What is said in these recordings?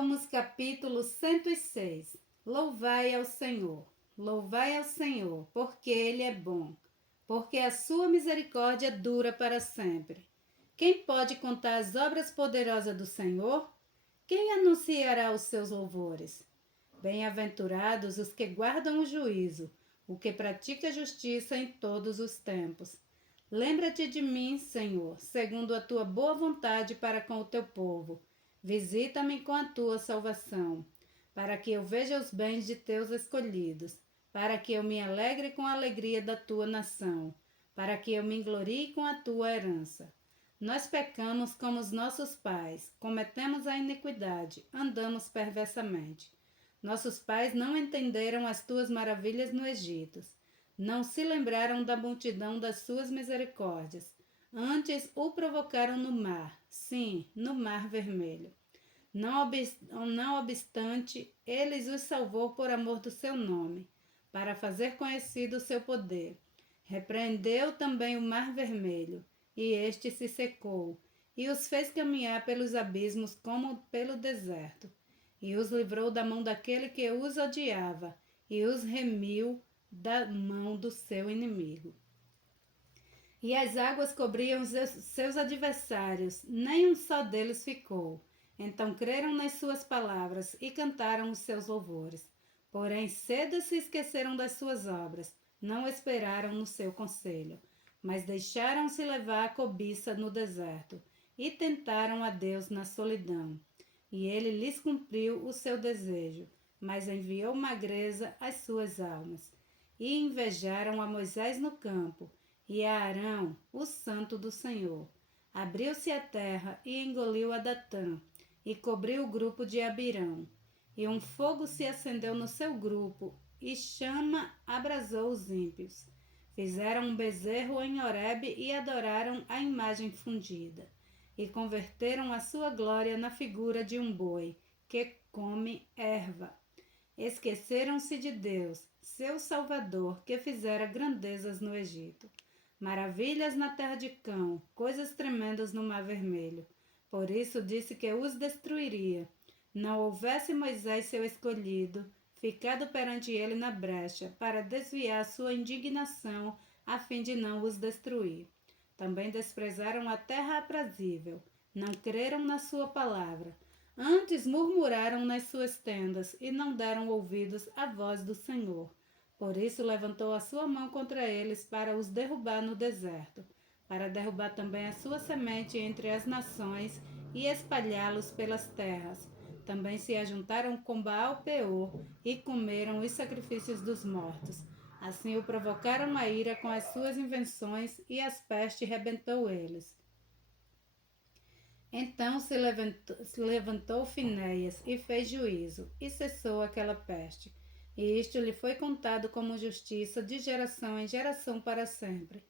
Salmos capítulo 106. Louvai ao Senhor, porque Ele é bom, porque a sua misericórdia dura para sempre. Quem pode contar as obras poderosas do Senhor? Quem anunciará os seus louvores? Bem-aventurados os que guardam o juízo, o que pratica a justiça em todos os tempos. Lembra-te de mim, Senhor, segundo a tua boa vontade para com o teu povo. Visita-me com a tua salvação, para que eu veja os bens de teus escolhidos, para que eu me alegre com a alegria da tua nação, para que eu me glorie com a tua herança. Nós pecamos como os nossos pais, cometemos a iniquidade, andamos perversamente. Nossos pais não entenderam as tuas maravilhas no Egito, não se lembraram da multidão das suas misericórdias. Antes o provocaram no mar, sim, no mar vermelho. Não obstante, ele os salvou por amor do seu nome, para fazer conhecido o seu poder. Repreendeu também o mar vermelho, e este se secou, e os fez caminhar pelos abismos como pelo deserto. E os livrou da mão daquele que os odiava, e os remiu da mão do seu inimigo. E as águas cobriam seus adversários, nem um só deles ficou. Então creram nas suas palavras e cantaram os seus louvores. Porém cedo se esqueceram das suas obras, não esperaram no seu conselho, mas deixaram-se levar à cobiça no deserto e tentaram a Deus na solidão. E ele lhes cumpriu o seu desejo, mas enviou magreza às suas almas. E invejaram a Moisés no campo, e a Arão, o santo do Senhor. Abriu-se a terra e engoliu a Datã, e cobriu o grupo de Abirão. E um fogo se acendeu no seu grupo, e chama abrasou os ímpios. Fizeram um bezerro em Horebe e adoraram a imagem fundida. E converteram a sua glória na figura de um boi, que come erva. Esqueceram-se de Deus, seu Salvador, que fizera grandezas no Egito. Maravilhas na terra de Cão, coisas tremendas no mar vermelho. Por isso disse que os destruiria. Não houvesse Moisés seu escolhido, ficado perante ele na brecha, para desviar sua indignação, a fim de não os destruir. Também desprezaram a terra aprazível, não creram na sua palavra. Antes murmuraram nas suas tendas, e não deram ouvidos à voz do Senhor. Por isso levantou a sua mão contra eles para os derrubar no deserto, para derrubar também a sua semente entre as nações e espalhá-los pelas terras. Também se ajuntaram com Baal-peor e comeram os sacrifícios dos mortos. Assim o provocaram a ira com as suas invenções, e as pestes rebentou eles. Então se levantou Finéias e fez juízo, e cessou aquela peste. E isto lhe foi contado como justiça de geração em geração para sempre.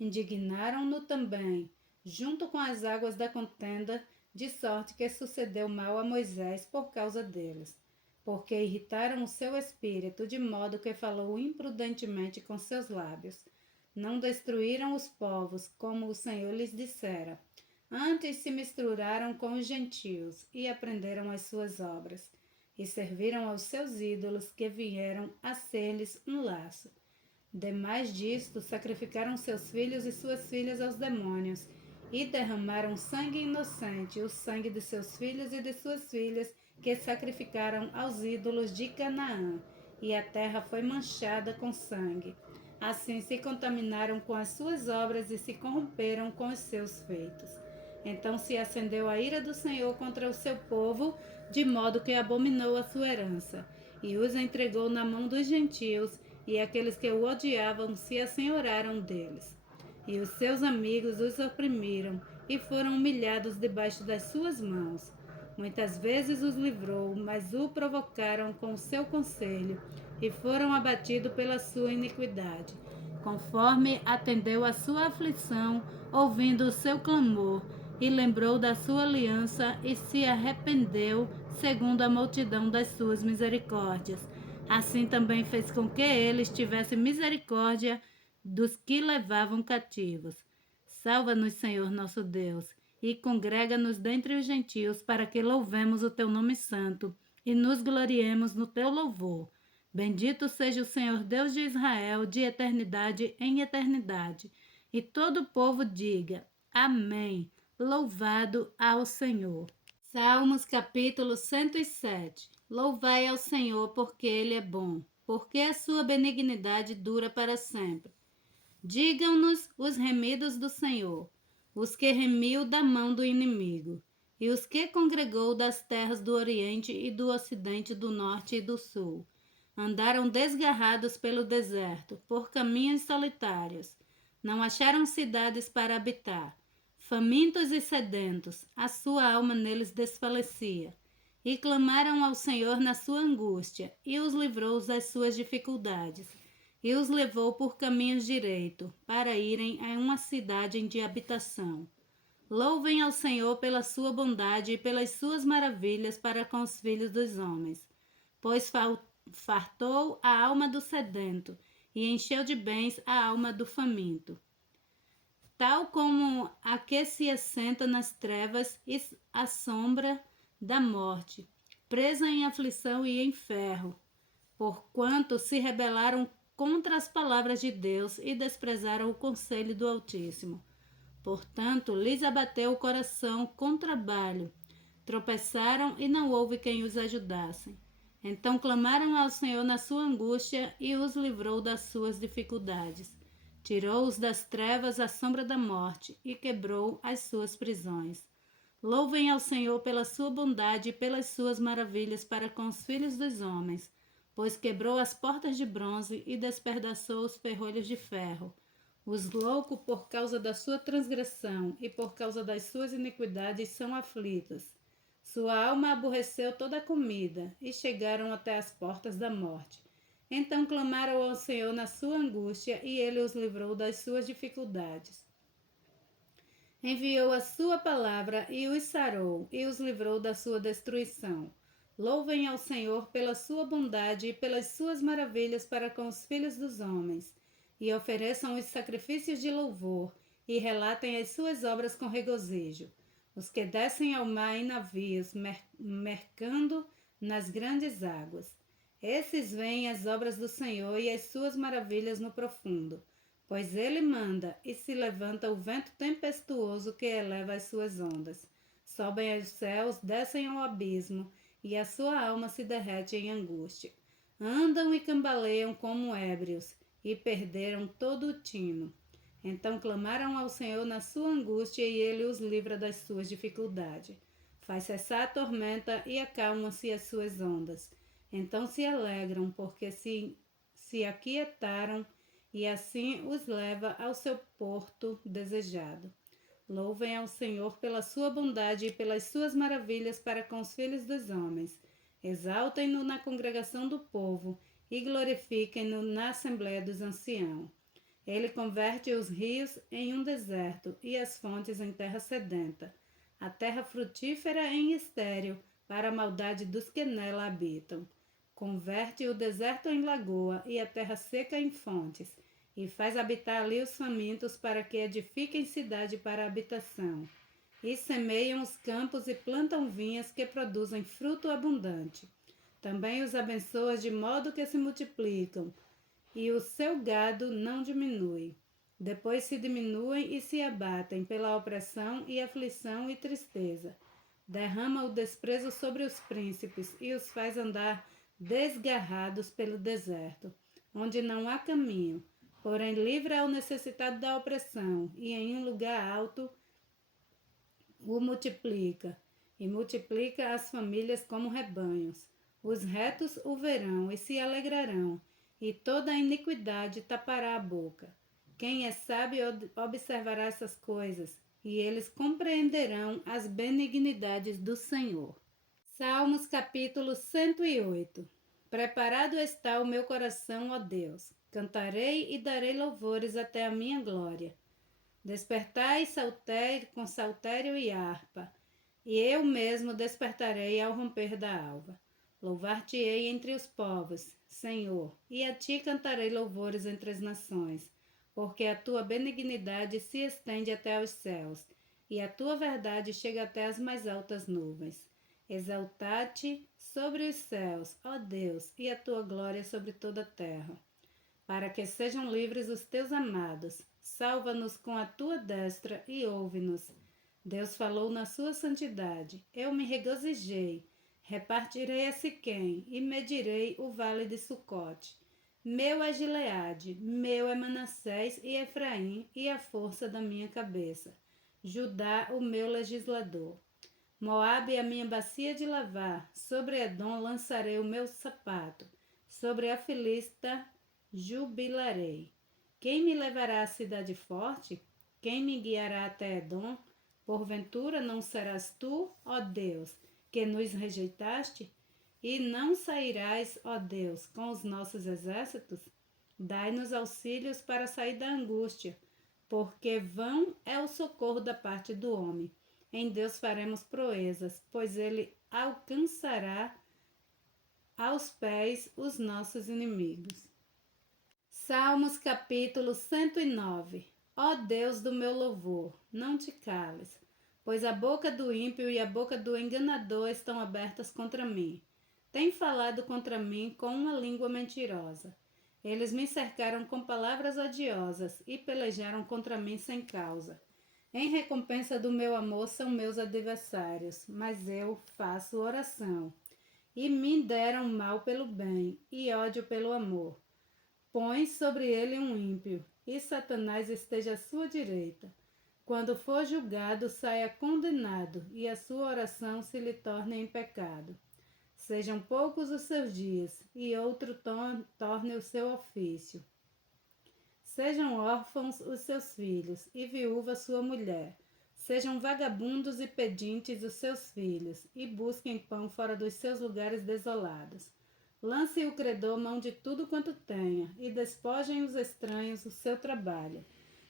Indignaram-no também, junto com as águas da contenda, de sorte que sucedeu mal a Moisés por causa deles, porque irritaram o seu espírito, de modo que falou imprudentemente com seus lábios. Não destruíram os povos, como o Senhor lhes dissera. Antes se misturaram com os gentios e aprenderam as suas obras, e serviram aos seus ídolos, que vieram a ser-lhes um laço. Demais disto, sacrificaram seus filhos e suas filhas aos demônios, e derramaram sangue inocente, o sangue de seus filhos e de suas filhas, que sacrificaram aos ídolos de Canaã, e a terra foi manchada com sangue. Assim se contaminaram com as suas obras e se corromperam com os seus feitos. Então se acendeu a ira do Senhor contra o seu povo, de modo que abominou a sua herança, e os entregou na mão dos gentios, e aqueles que o odiavam se assenhoraram deles. E os seus amigos os oprimiram, e foram humilhados debaixo das suas mãos. Muitas vezes os livrou, mas o provocaram com o seu conselho, e foram abatidos pela sua iniquidade. Conforme atendeu a sua aflição, ouvindo o seu clamor, e lembrou da sua aliança, e se arrependeu segundo a multidão das suas misericórdias. Assim também fez com que eles tivessem misericórdia dos que levavam cativos. Salva-nos, Senhor nosso Deus, e congrega-nos dentre os gentios, para que louvemos o teu nome santo e nos gloriemos no teu louvor. Bendito seja o Senhor Deus de Israel, de eternidade em eternidade. E todo o povo diga: Amém. Louvado ao Senhor. Salmos capítulo 107. Louvai ao Senhor, porque Ele é bom, porque a sua benignidade dura para sempre. Digam-nos os remidos do Senhor, os que remiu da mão do inimigo, e os que congregou das terras do Oriente e do Ocidente, do Norte e do Sul. Andaram desgarrados pelo deserto, por caminhos solitários. Não acharam cidades para habitar. Famintos e sedentos, a sua alma neles desfalecia. E clamaram ao Senhor na sua angústia, e os livrou das suas dificuldades. E os levou por caminhos direitos, para irem a uma cidade de habitação. Louvem ao Senhor pela sua bondade e pelas suas maravilhas para com os filhos dos homens. Pois fartou a alma do sedento e encheu de bens a alma do faminto. Tal como a que se assenta nas trevas e à sombra da morte, presa em aflição e em ferro, porquanto se rebelaram contra as palavras de Deus e desprezaram o conselho do Altíssimo. Portanto, lhes abateu o coração com trabalho, tropeçaram e não houve quem os ajudasse. Então clamaram ao Senhor na sua angústia e os livrou das suas dificuldades. Tirou-os das trevas à sombra da morte e quebrou as suas prisões. Louvem ao Senhor pela sua bondade e pelas suas maravilhas para com os filhos dos homens, pois quebrou as portas de bronze e despedaçou os ferrolhos de ferro. Os loucos, por causa da sua transgressão e por causa das suas iniquidades, são aflitos. Sua alma aborreceu toda a comida e chegaram até as portas da morte. Então clamaram ao Senhor na sua angústia e ele os livrou das suas dificuldades. Enviou a sua palavra e os sarou e os livrou da sua destruição. Louvem ao Senhor pela sua bondade e pelas suas maravilhas para com os filhos dos homens. E ofereçam os sacrifícios de louvor e relatem as suas obras com regozijo. Os que descem ao mar em navios, mercando nas grandes águas. Esses veem as obras do Senhor e as suas maravilhas no profundo, pois ele manda e se levanta o vento tempestuoso que eleva as suas ondas. Sobem aos céus, descem ao abismo, e a sua alma se derrete em angústia. Andam e cambaleiam como ébrios, e perderam todo o tino. Então clamaram ao Senhor na sua angústia, e ele os livra das suas dificuldades. Faz cessar a tormenta e acalma-se as suas ondas. Então se alegram, porque se aquietaram, e assim os leva ao seu porto desejado. Louvem ao Senhor pela sua bondade e pelas suas maravilhas para com os filhos dos homens. Exaltem-no na congregação do povo e glorifiquem-no na assembléia dos anciãos. Ele converte os rios em um deserto e as fontes em terra sedenta, a terra frutífera em estéril para a maldade dos que nela habitam. Converte o deserto em lagoa e a terra seca em fontes, e faz habitar ali os famintos para que edifiquem cidade para a habitação. E semeiam os campos e plantam vinhas que produzem fruto abundante. Também os abençoa de modo que se multiplicam, e o seu gado não diminui. Depois se diminuem e se abatem pela opressão e aflição e tristeza. Derrama o desprezo sobre os príncipes e os faz andar desgarrados pelo deserto, onde não há caminho. Porém livra ao necessitado da opressão, e em um lugar alto o multiplica, e multiplica as famílias como rebanhos. Os retos o verão e se alegrarão, e toda a iniquidade tapará a boca. Quem é sábio observará essas coisas, e eles compreenderão as benignidades do Senhor. Salmos capítulo 108. Preparado está o meu coração, ó Deus. Cantarei e darei louvores até a minha glória. Despertai saltério, com saltério e harpa, e eu mesmo despertarei ao romper da alva. Louvar-te-ei entre os povos, Senhor, e a ti cantarei louvores entre as nações, porque a tua benignidade se estende até aos céus, e a tua verdade chega até as mais altas nuvens. Exalta-te sobre os céus, ó Deus, e a tua glória sobre toda a terra. Para que sejam livres os teus amados, salva-nos com a tua destra e ouve-nos. Deus falou na sua santidade, eu me regozijei, repartirei a Siquém e medirei o vale de Sucote. Meu é Gileade, meu é Manassés e Efraim e a força da minha cabeça. Judá, o meu legislador. Moabe é a minha bacia de lavar, sobre Edom lançarei o meu sapato, sobre a Filista jubilarei. Quem me levará à cidade forte? Quem me guiará até Edom? Porventura não serás tu, ó Deus, que nos rejeitaste? E não sairás, ó Deus, com os nossos exércitos? Dai-nos auxílios para sair da angústia, porque vão é o socorro da parte do homem. Em Deus faremos proezas, pois ele alcançará aos pés os nossos inimigos. Salmos capítulo 109. Ó Deus do meu louvor, não te cales, pois a boca do ímpio e a boca do enganador estão abertas contra mim. Tem falado contra mim com uma língua mentirosa. Eles me cercaram com palavras odiosas e pelejaram contra mim sem causa. Em recompensa do meu amor são meus adversários, mas eu faço oração. E me deram mal pelo bem e ódio pelo amor. Põe sobre ele um ímpio, e Satanás esteja à sua direita. Quando for julgado, saia condenado, e a sua oração se lhe torne em pecado. Sejam poucos os seus dias, e outro torne o seu ofício. Sejam órfãos os seus filhos, e viúva sua mulher. Sejam vagabundos e pedintes os seus filhos, e busquem pão fora dos seus lugares desolados. Lance o credor mão de tudo quanto tenha, e despojem os estranhos o seu trabalho.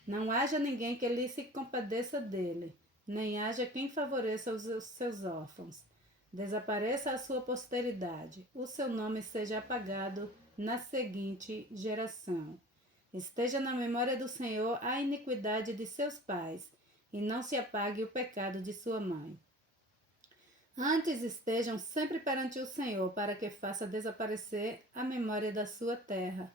Não haja ninguém que lhe se compadeça dele, nem haja quem favoreça os seus órfãos. Desapareça a sua posteridade, o seu nome seja apagado na seguinte geração. Esteja na memória do Senhor a iniquidade de seus pais, e não se apague o pecado de sua mãe. Antes estejam sempre perante o Senhor, para que faça desaparecer a memória da sua terra.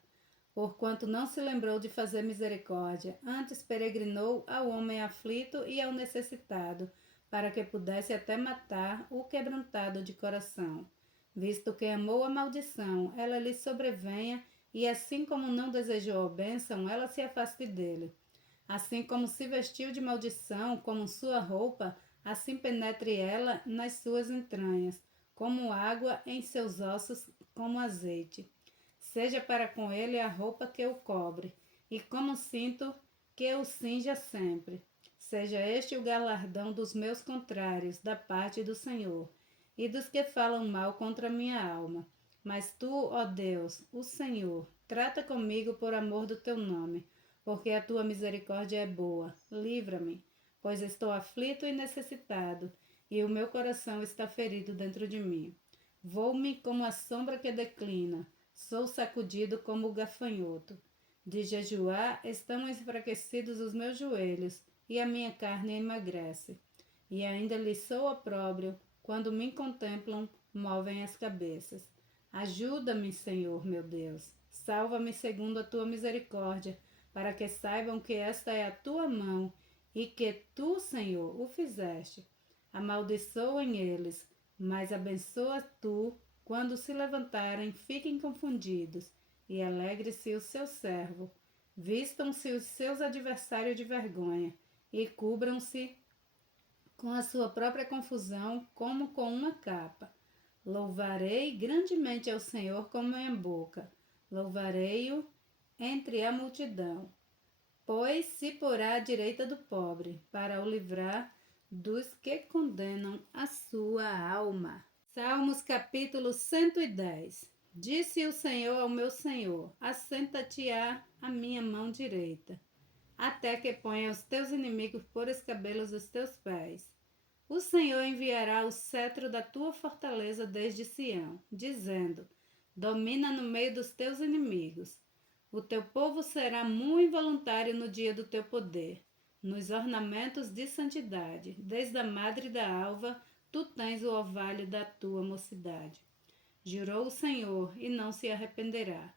Porquanto não se lembrou de fazer misericórdia, antes peregrinou ao homem aflito e ao necessitado, para que pudesse até matar o quebrantado de coração. Visto que amou a maldição, ela lhe sobrevenha, e assim como não desejou a bênção, ela se afaste dele. Assim como se vestiu de maldição, como sua roupa, assim penetre ela nas suas entranhas, como água em seus ossos, como azeite. Seja para com ele a roupa que o cobre, e como cinto que o cinja sempre. Seja este o galardão dos meus contrários, da parte do Senhor, e dos que falam mal contra minha alma. Mas tu, ó Deus, o Senhor, trata comigo por amor do teu nome, porque a tua misericórdia é boa. Livra-me, pois estou aflito e necessitado, e o meu coração está ferido dentro de mim. Vou-me como a sombra que declina, sou sacudido como o gafanhoto. De jejuar estão enfraquecidos os meus joelhos, e a minha carne emagrece. E ainda lhes sou opróbrio, quando me contemplam, movem as cabeças. Ajuda-me, Senhor, meu Deus. Salva-me segundo a tua misericórdia, para que saibam que esta é a tua mão, e que tu, Senhor, o fizeste. Amaldiçoem eles, mas abençoa tu, quando se levantarem, fiquem confundidos, e alegre-se o seu servo. Vistam-se os seus adversários de vergonha, e cubram-se com a sua própria confusão, como com uma capa. Louvarei grandemente ao Senhor com minha boca, louvarei-o entre a multidão, pois se porá à direita do pobre, para o livrar dos que condenam a sua alma. Salmos capítulo 110. Disse o Senhor ao meu Senhor: assenta-te à minha mão direita, até que ponha os teus inimigos por escabelos dos teus pés. O Senhor enviará o cetro da tua fortaleza desde Sião, dizendo: domina no meio dos teus inimigos. O teu povo será muito involuntário no dia do teu poder. nos ornamentos de santidade. Desde a madre da alva, tu tens o orvalho da tua mocidade. Jurou o Senhor, e não se arrependerá.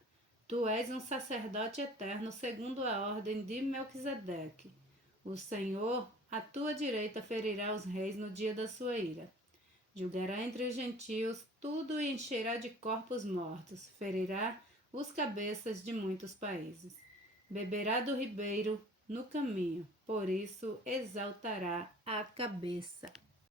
Tu és um sacerdote eterno, segundo a ordem de Melquisedeque. O Senhor, à tua direita, ferirá os reis no dia da sua ira. Julgará entre os gentios tudo e encherá de corpos mortos. Ferirá os cabeças de muitos países. Beberá do ribeiro no caminho, por isso exaltará a cabeça.